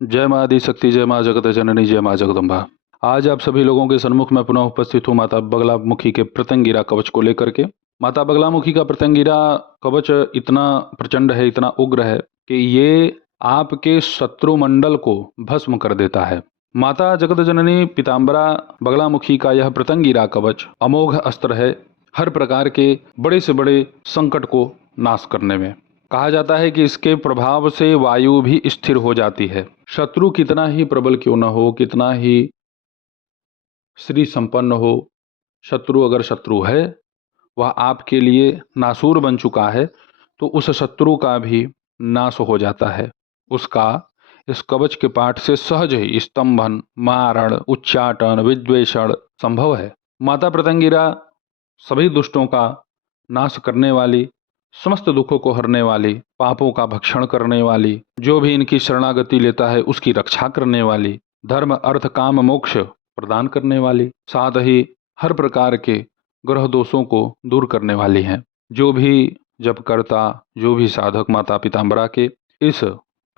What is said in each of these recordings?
जय माँ आदि शक्ति, जय माँ जगत जननी, जय माँ जगदम्बा। आज आप सभी लोगों के सन्मुख में पुनः उपस्थित हूँ माता बगलामुखी के प्रत्यंगिरा कवच को लेकर के। माता बगलामुखी का प्रत्यंगिरा कवच इतना प्रचंड है, इतना उग्र है कि ये आपके शत्रु मंडल को भस्म कर देता है। माता जगत जननी पीताम्बरा बगलामुखी का यह प्रत्यंगिरा कवच अमोघ अस्त्र है, हर प्रकार के बड़े से बड़े संकट को नाश करने में। कहा जाता है कि इसके प्रभाव से वायु भी स्थिर हो जाती है। शत्रु कितना ही प्रबल क्यों न हो, कितना ही श्री संपन्न हो, शत्रु अगर शत्रु है, वह आपके लिए नासूर बन चुका है, तो उस शत्रु का भी नाश हो जाता है। उसका इस कवच के पाठ से सहज ही स्तंभन, मारण, उच्चाटन, विद्वेषण संभव है। माता प्रत्यंगिरा सभी दुष्टों का नाश करने वाली, समस्त दुखों को हरने वाली, पापों का भक्षण करने वाली, जो भी इनकी शरणागति लेता है उसकी रक्षा करने वाली, धर्म अर्थ काम मोक्ष प्रदान करने वाली, साथ ही हर प्रकार के ग्रह दोषों को दूर करने वाली हैं। जो भी जप करता, जो भी साधक माता पीताम्बरा के इस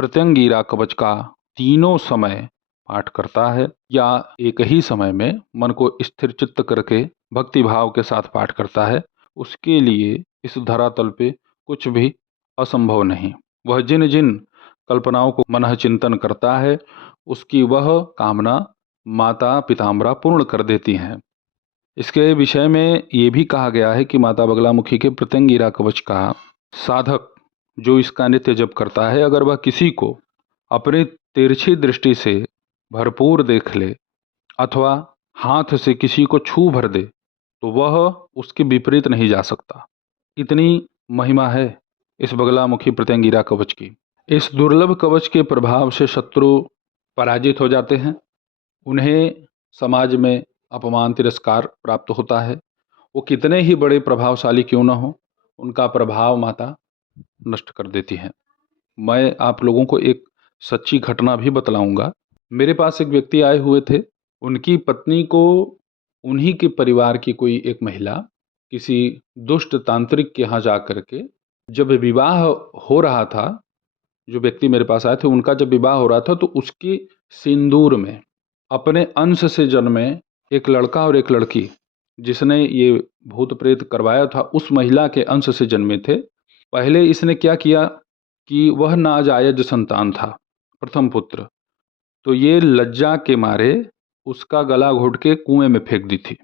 प्रत्यंगिरा कवच का तीनों समय पाठ करता है, या एक ही समय में मन को स्थिर चित्त करके भक्ति भाव के साथ पाठ करता है, उसके लिए इस धरातल पे कुछ भी असंभव नहीं। वह जिन जिन कल्पनाओं को मनः चिंतन करता है, उसकी वह कामना माता पीताम्बरा पूर्ण कर देती हैं। इसके विषय में ये भी कहा गया है कि माता बगलामुखी के प्रत्यंगिरा कवच का साधक जो इसका नित्य जप करता है, अगर वह किसी को अपनी तिरछी दृष्टि से भरपूर देख ले अथवा हाथ से किसी को छू भर दे, तो वह उसके विपरीत नहीं जा सकता। इतनी महिमा है इस बगलामुखी प्रत्यंगिरा कवच की। इस दुर्लभ कवच के प्रभाव से शत्रु पराजित हो जाते हैं, उन्हें समाज में अपमान तिरस्कार प्राप्त होता है। वो कितने ही बड़े प्रभावशाली क्यों न हो, उनका प्रभाव माता नष्ट कर देती हैं। मैं आप लोगों को एक सच्ची घटना भी बतलाऊंगा। मेरे पास एक व्यक्ति आए हुए थे, उनकी पत्नी को उन्हीं के परिवार की कोई एक महिला किसी दुष्ट तांत्रिक के यहाँ जा करके, जब विवाह हो रहा था, जो व्यक्ति मेरे पास आए थे उनका जब विवाह हो रहा था, तो उसकी सिंदूर में अपने अंश से जन्मे एक लड़का और एक लड़की, जिसने ये भूत प्रेत करवाया था उस महिला के अंश से जन्मे थे। पहले इसने क्या किया कि वह नाजायज संतान था, प्रथम पुत्र, तो ये लज्जा के मारे उसका गला घोट के कुएं में फेंक दी थी।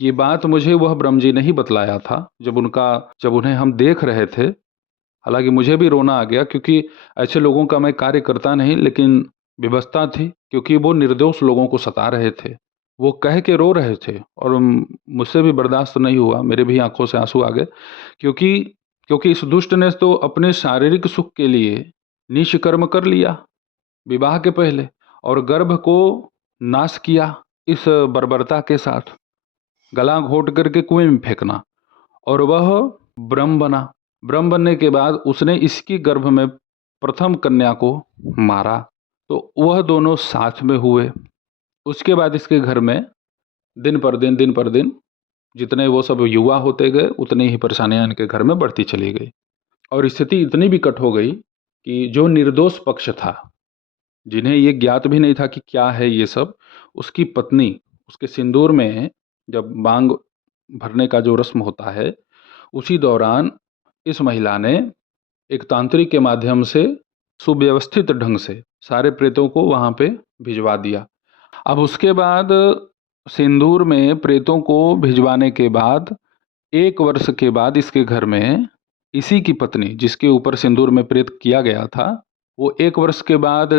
ये बात मुझे वह ब्रह्म जी ने ही बतलाया था, जब उन्हें हम देख रहे थे। हालांकि मुझे भी रोना आ गया, क्योंकि ऐसे लोगों का मैं कार्य करता नहीं, लेकिन विवशता थी, क्योंकि वो निर्दोष लोगों को सता रहे थे। वो कह के रो रहे थे और मुझसे भी बर्दाश्त नहीं हुआ, मेरे भी आंखों से आंसू आ गए। क्योंकि क्योंकि इस दुष्ट ने तो अपने शारीरिक सुख के लिए निष्कर्म कर लिया विवाह के पहले, और गर्भ को नाश किया इस बर्बरता के साथ, गला घोट करके कुएं में फेंकना। और वह ब्रह्म बना। ब्रह्म बनने के बाद उसने इसकी गर्भ में प्रथम कन्या को मारा, तो वह दोनों साथ में हुए। उसके बाद इसके घर में दिन पर दिन जितने वो सब युवा होते गए, उतनी ही परेशानियां इनके घर में बढ़ती चली गई, और स्थिति इतनी विकट हो गई कि जो निर्दोष पक्ष था, जिन्हें ये ज्ञात भी नहीं था कि क्या है ये सब, उसकी पत्नी उसके सिंदूर में जब मांग भरने का जो रस्म होता है, उसी दौरान इस महिला ने एक तांत्रिक के माध्यम से सुव्यवस्थित ढंग से सारे प्रेतों को वहां पे भिजवा दिया। अब उसके बाद सिंदूर में प्रेतों को भिजवाने के बाद 1 वर्ष के बाद इसके घर में इसी की पत्नी, जिसके ऊपर सिंदूर में प्रेत किया गया था, वो 1 वर्ष के बाद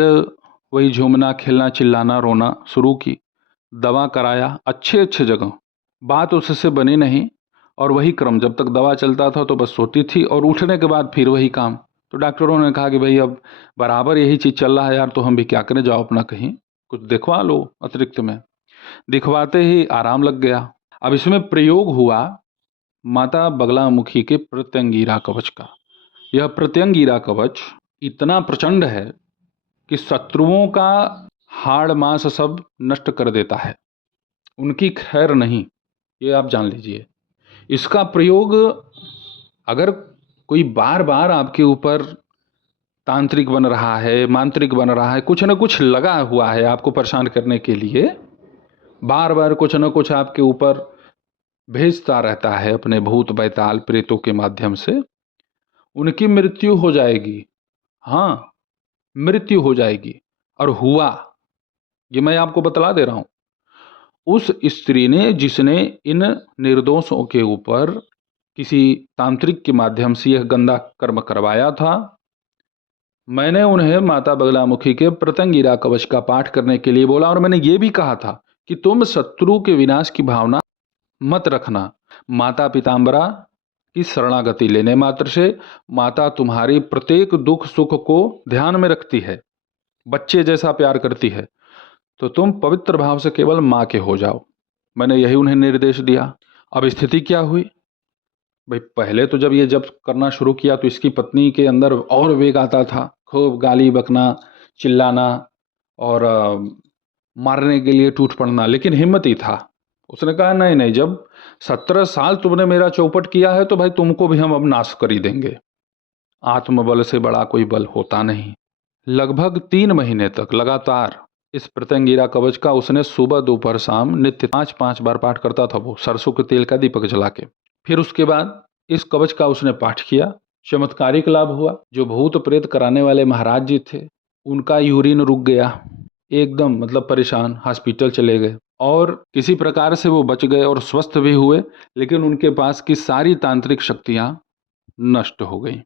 वही झूमना, खेलना, चिल्लाना, रोना शुरू की। दवा कराया अच्छे अच्छे जगह, बात उससे बनी नहीं, और वही क्रम, जब तक दवा चलता था तो बस सोती थी, और उठने के बाद फिर वही काम। तो डॉक्टरों ने कहा कि भाई अब बराबर यही चीज़ चल रहा है यार, तो हम भी क्या करें, जाओ अपना कहीं कुछ दिखवा लो अतिरिक्त में। दिखवाते ही आराम लग गया। अब इसमें प्रयोग हुआ माता बगलामुखी के प्रत्यंगिरा कवच का। यह प्रत्यंगिरा कवच इतना प्रचंड है कि शत्रुओं का हाड़ मांस सब नष्ट कर देता है, उनकी खैर नहीं, ये आप जान लीजिए। इसका प्रयोग अगर कोई बार बार आपके ऊपर तांत्रिक बन रहा है, मांत्रिक बन रहा है, कुछ न कुछ लगा हुआ है आपको परेशान करने के लिए, बार बार कुछ न कुछ आपके ऊपर भेजता रहता है अपने भूत बैताल प्रेतों के माध्यम से, उनकी मृत्यु हो जाएगी। हाँ, मृत्यु हो जाएगी। और हुआ, ये मैं आपको बतला दे रहा हूं। उस स्त्री ने, जिसने इन निर्दोषों के ऊपर किसी तांत्रिक के माध्यम से यह गंदा कर्म करवाया था, मैंने उन्हें माता बगलामुखी के प्रत्यंगिरा कवच का पाठ करने के लिए बोला, और मैंने ये भी कहा था कि तुम शत्रु के विनाश की भावना मत रखना। माता पीताम्बरा की शरणागति लेने मात्र से माता तुम्हारी प्रत्येक दुख सुख को ध्यान में रखती है, बच्चे जैसा प्यार करती है, तो तुम पवित्र भाव से केवल माँ के हो जाओ। मैंने यही उन्हें निर्देश दिया। अब स्थिति क्या हुई भाई, पहले तो जब ये जब करना शुरू किया तो इसकी पत्नी के अंदर और वेग आता था, खूब गाली बकना, चिल्लाना और मारने के लिए टूट पड़ना, लेकिन हिम्मत ही था। उसने कहा नहीं नहीं, जब 17 साल तुमने मेरा चौपट किया है तो भाई तुमको भी हम अब नाश कर ही देंगे। आत्मबल से बड़ा कोई बल होता नहीं। लगभग 3 महीने तक लगातार इस प्रत्यंगिरा कवच का उसने सुबह दोपहर शाम नित्य 5-5 बार पाठ करता था, वो सरसों के तेल का दीपक जला के। फिर उसके बाद इस कवच का उसने पाठ किया, चमत्कारिक लाभ हुआ। जो भूत प्रेत कराने वाले महाराज जी थे, उनका यूरिन रुक गया एकदम, मतलब परेशान, हॉस्पिटल चले गए और किसी प्रकार से वो बच गए और स्वस्थ भी हुए, लेकिन उनके पास की सारी तांत्रिक शक्तियां नष्ट हो गई।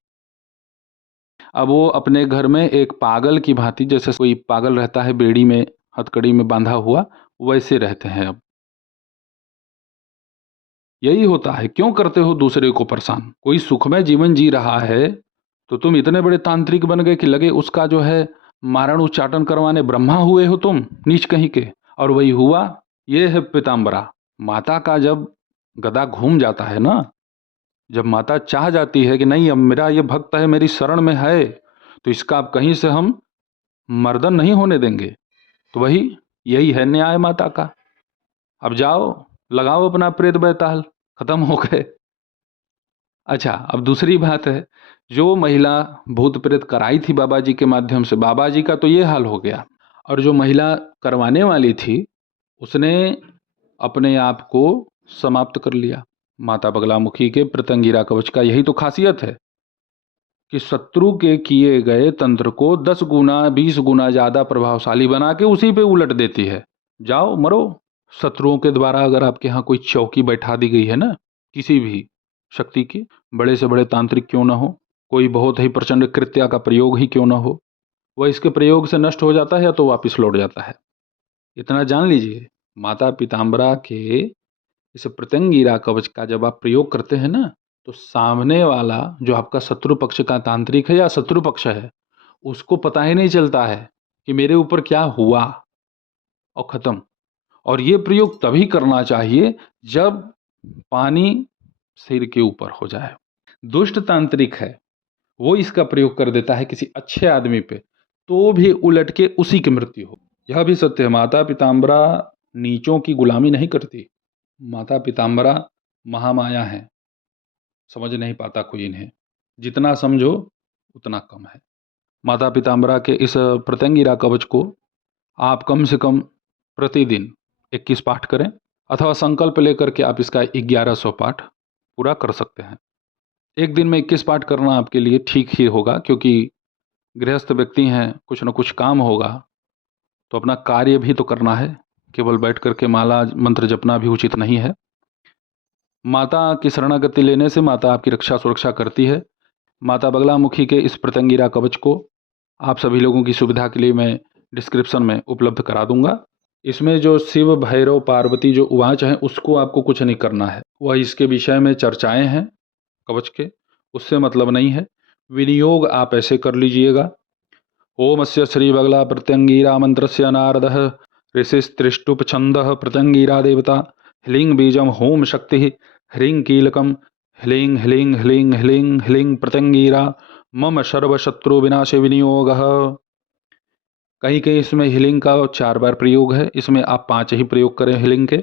अब वो अपने घर में एक पागल की भांति, जैसे कोई पागल रहता है बेड़ी में हथकड़ी में बांधा हुआ, वैसे रहते हैं। अब यही होता है, क्यों करते हो दूसरे को परेशान? कोई सुखमय जीवन जी रहा है तो तुम इतने बड़े तांत्रिक बन गए कि लगे उसका जो है मारण उच्चाटन करवाने ब्रह्मा हुए हो तुम, नीच कहीं के। और वही हुआ। ये है पीताम्बरा। माता का जब गदा घूम जाता है ना, जब माता चाह जाती है कि नहीं अब मेरा ये भक्त है मेरी शरण में है, तो इसका अब कहीं से हम मर्दन नहीं होने देंगे, तो वही यही है न्याय माता का। अब जाओ लगाओ अपना प्रेत बैताल, खत्म हो गए। अच्छा, अब दूसरी बात है, जो महिला भूत प्रेत कराई थी बाबा जी के माध्यम से, बाबा जी का तो ये हाल हो गया, और जो महिला करवाने वाली थी उसने अपने आप को समाप्त कर लिया। माता बगलामुखी के प्रत्यंगिरा कवच का यही तो खासियत है कि शत्रु के किए गए तंत्र को 10 गुना 20 गुना ज्यादा प्रभावशाली बना के उसी पे उलट देती है। जाओ मरो। शत्रुओं के द्वारा अगर आपके यहाँ कोई चौकी बैठा दी गई है ना, किसी भी शक्ति की, बड़े से बड़े तांत्रिक क्यों ना हो, कोई बहुत ही प्रचंड कृत्या का प्रयोग ही क्यों ना हो, वह इसके प्रयोग से नष्ट हो जाता है या तो वापिस लौट जाता है। इतना जान लीजिए, माता पीताम्बरा के इस प्रत्यंगिरा कवच का जब आप प्रयोग करते हैं ना, तो सामने वाला जो आपका शत्रु पक्ष का तांत्रिक है या शत्रु पक्ष है, उसको पता ही नहीं चलता है कि मेरे ऊपर क्या हुआ, और खत्म। और ये प्रयोग तभी करना चाहिए जब पानी सिर के ऊपर हो जाए। दुष्ट तांत्रिक है, वो इसका प्रयोग कर देता है किसी अच्छे आदमी पे, तो भी उलट के उसी की मृत्यु हो। यह भी सत्य है, माता पीताम्बरा नीचों की गुलामी नहीं करती। माता पीताम्बरा महामाया है, समझ नहीं पाता कोई इन्हें, जितना समझो उतना कम है। माता पीताम्बरा के इस प्रत्यंगिरा कवच को आप कम से कम प्रतिदिन 21 पाठ करें, अथवा संकल्प लेकर के आप इसका 1100 पाठ पूरा कर सकते हैं। एक दिन में 21 पाठ करना आपके लिए ठीक ही होगा, क्योंकि गृहस्थ व्यक्ति हैं, कुछ न कुछ काम होगा, तो अपना कार्य भी तो करना है, केवल बैठ करके माला मंत्र जपना भी उचित नहीं है। माता की शरणागति लेने से माता आपकी रक्षा सुरक्षा करती है। माता बगलामुखी के इस प्रत्यंगिरा कवच को आप सभी लोगों की सुविधा के लिए मैं डिस्क्रिप्शन में उपलब्ध करा दूंगा। इसमें जो शिव भैरव पार्वती जो उवाच हैं, उसको आपको कुछ नहीं करना है, वह इसके विषय में चर्चाएं हैं कवच के, उससे मतलब नहीं है। विनियोग आप ऐसे कर लीजिएगा। ओम अस्य श्री बगला प्रत्यंगिरा मंत्रस्य नारदः ऋषिस्त्रिष्टुप छंदः प्रत्यंगिरा देवता ह्लीं बीजम होम शक्ति ह्रीं कीलकम ह्लीं ह्लीं ह्लीं ह्लीं ह्लीं प्रत्यंगिरा मम सर्वशत्रु विनाशे विनियोगः। कहीं कहीं इसमें हीलिंग का 4 बार प्रयोग है, इसमें आप 5 ही प्रयोग करें हीलिंग के।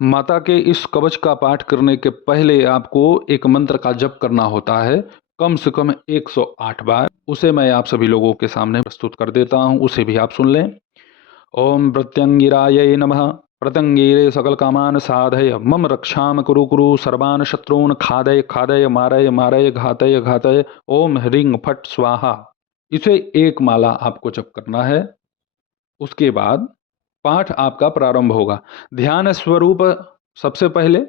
माता के इस कवच का पाठ करने के पहले आपको एक मंत्र का जप करना होता है, कम से कम 108 बार। उसे मैं आप सभी लोगों के सामने प्रस्तुत कर देता हूँ, उसे भी आप सुन लें। ओम प्रत्यंगिरायै नमः। प्रत्यंगिरे सकल कामान साधय मम रक्षाम कुरु कुरु सर्वान शत्रून खादय खादय मारय मारय घातय घातय। ओम ह्रीं फट स्वाहा। इसे एक माला आपको जप करना है। उसके बाद पाठ आपका प्रारंभ होगा। ध्यान स्वरूप सबसे पहले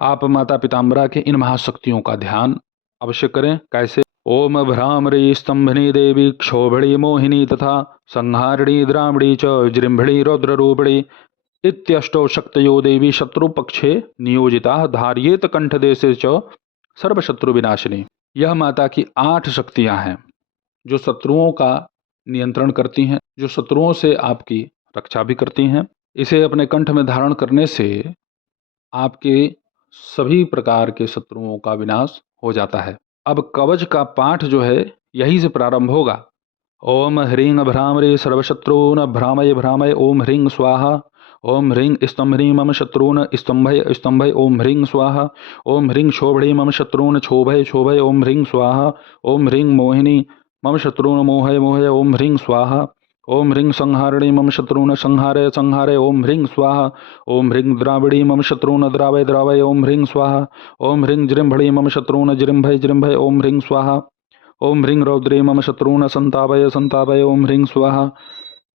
आप माता पिताम्बरा के इन महाशक्तियों का ध्यान अवश्य करें। कैसे? ओम भ्रामरी स्तंभनी देवी क्षोभणी मोहिनी तथा संहारिणी द्रामणी च जृंभिणी रौद्ररूपिणी इत्यष्टौ शक्तयो देवी शत्रुपक्षे नियोजिता धार्येत कंठदेशे च सर्वशत्रु विनाशिनी। यह माता की 8 शक्तियां हैं जो शत्रुओं का नियंत्रण करती हैं, जो शत्रुओं से आपकी रक्षा भी करती हैं। इसे अपने कंठ में धारण करने से आपके सभी प्रकार के शत्रुओं का विनाश हो जाता है। अब कवच का पाठ जो है यहीं से प्रारंभ होगा। ओम ह्रीं भ्रामरे सर्वशत्रून् भ्रामय भ्रामय ओम ह्रीं स्वाहा। ओम ह्रीं स्तंभनी मम शत्रून् स्तंभय स्तंभय ओम ह्रीं स्वाहा। ओम ह्रीं क्षोभणे मम शत्रून् क्षोभय क्षोभय ओम ह्रीं स्वाहा। ओम ह्रीं मोहिनी मम शत्रून् मोहय मोहय ओम ह्रीं स्वाहा। ओम ह्रीं संहारिणी मम शत्रून् संहारय संहारय ओम ह्रीं स्वाहा। ओम ह्रीं द्राविणी मम शत्रून् द्रावय द्रावय ओम ह्रीं स्वाहा। ओम ह्रीं जृंभणी मम शत्रून् जृंभय जृंभय ओम ह्रीं स्वाहा। ओम ह्रीं रौद्रे मम शत्रून् संतापय संतापय ओम ह्रीं स्वाहा।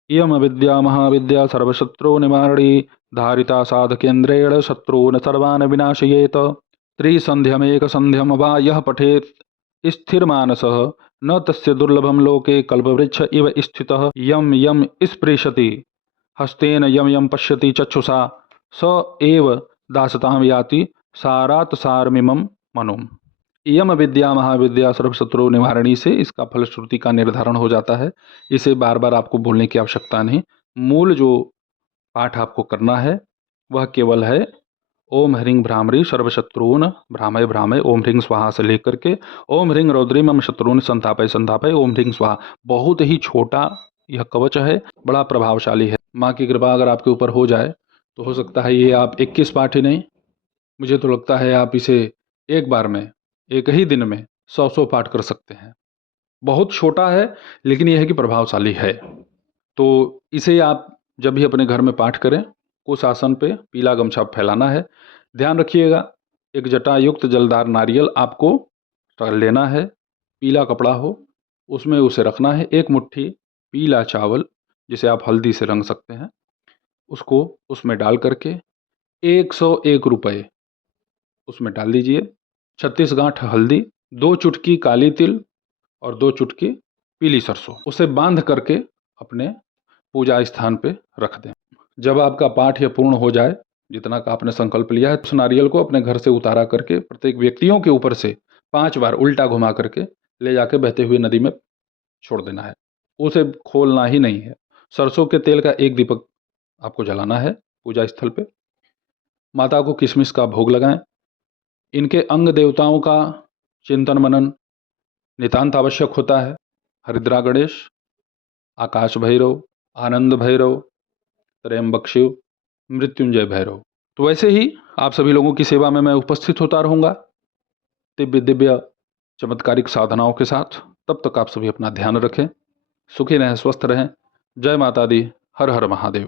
इयम विद्या महाविद्या सर्वशत्रु निवारणी धारिता साधकेन्द्रेण शत्रून् सर्वान् विनाशयेत। त्रिसन्ध्यमेकसन्ध्यं वा यः पठेत् स्थिरमानसः न तस्य दुर्लभं लोके कल्पवृक्ष इव स्थितः। यम यम स्पृशति हस्तेन यम यम पश्यति चक्षुषा स एव दासतां याति सारात् सारमिमं मनुम्। इयम विद्या महाविद्या सर्वशत्रु निवारणी से इसका फलश्रुति का निर्धारण हो जाता है। इसे बार बार आपको बोलने की आवश्यकता नहीं। मूल जो पाठ आपको करना है वह केवल है ओम ह्रीं भ्रामरी सर्वशत्रून् भ्रामय भ्रामय ओम ह्रीं स्वाहा से लेकर के ओम ह्रीं रौद्री मम शत्रून् संतापय संतापय ओम ह्रीं स्वाहा। बहुत ही छोटा यह कवच है, बड़ा प्रभावशाली है। माँ की कृपा अगर आपके ऊपर हो जाए तो हो सकता है ये आप 21 पाठ ही नहीं, मुझे तो लगता है आप इसे एक बार में, एक ही दिन में 100 पाठ कर सकते हैं। बहुत छोटा है लेकिन यह है कि प्रभावशाली है। तो इसे आप जब भी अपने घर में पाठ करें, कुछ आसन पे पीला गमछा फैलाना है। ध्यान रखिएगा, एक जटायुक्त जलदार नारियल आपको लेना है, पीला कपड़ा हो उसमें उसे रखना है। एक मुट्ठी पीला चावल जिसे आप हल्दी से रंग सकते हैं, उसको उसमें डाल करके 101 रुपये उसमें डाल दीजिए। 36 गांठ हल्दी, 2 चुटकी काली तिल और 2 चुटकी पीली सरसों, उसे बांध करके अपने पूजा स्थान पे रख दें। जब आपका पाठ यह पूर्ण हो जाए, जितना का आपने संकल्प लिया है, उस नारियल को अपने घर से उतारा करके प्रत्येक व्यक्तियों के ऊपर से 5 बार उल्टा घुमा करके ले जाके बहते हुए नदी में छोड़ देना है। उसे खोलना ही नहीं है। सरसों के तेल का एक दीपक आपको जलाना है पूजा स्थल पे। माता को किशमिश का भोग लगाएं। इनके अंग देवताओं का चिंतन मनन नितांत आवश्यक होता है। हरिद्रा गणेश, आकाश भैरव, आनंद भैरव, त्र्यंबक शिव, मृत्युंजय भैरव। तो वैसे ही आप सभी लोगों की सेवा में मैं उपस्थित होता रहूँगा दिव्य दिव्य चमत्कारिक साधनाओं के साथ। तब तक आप सभी अपना ध्यान रखें, सुखी रहें, स्वस्थ रहें। जय माता दी, हर हर महादेव।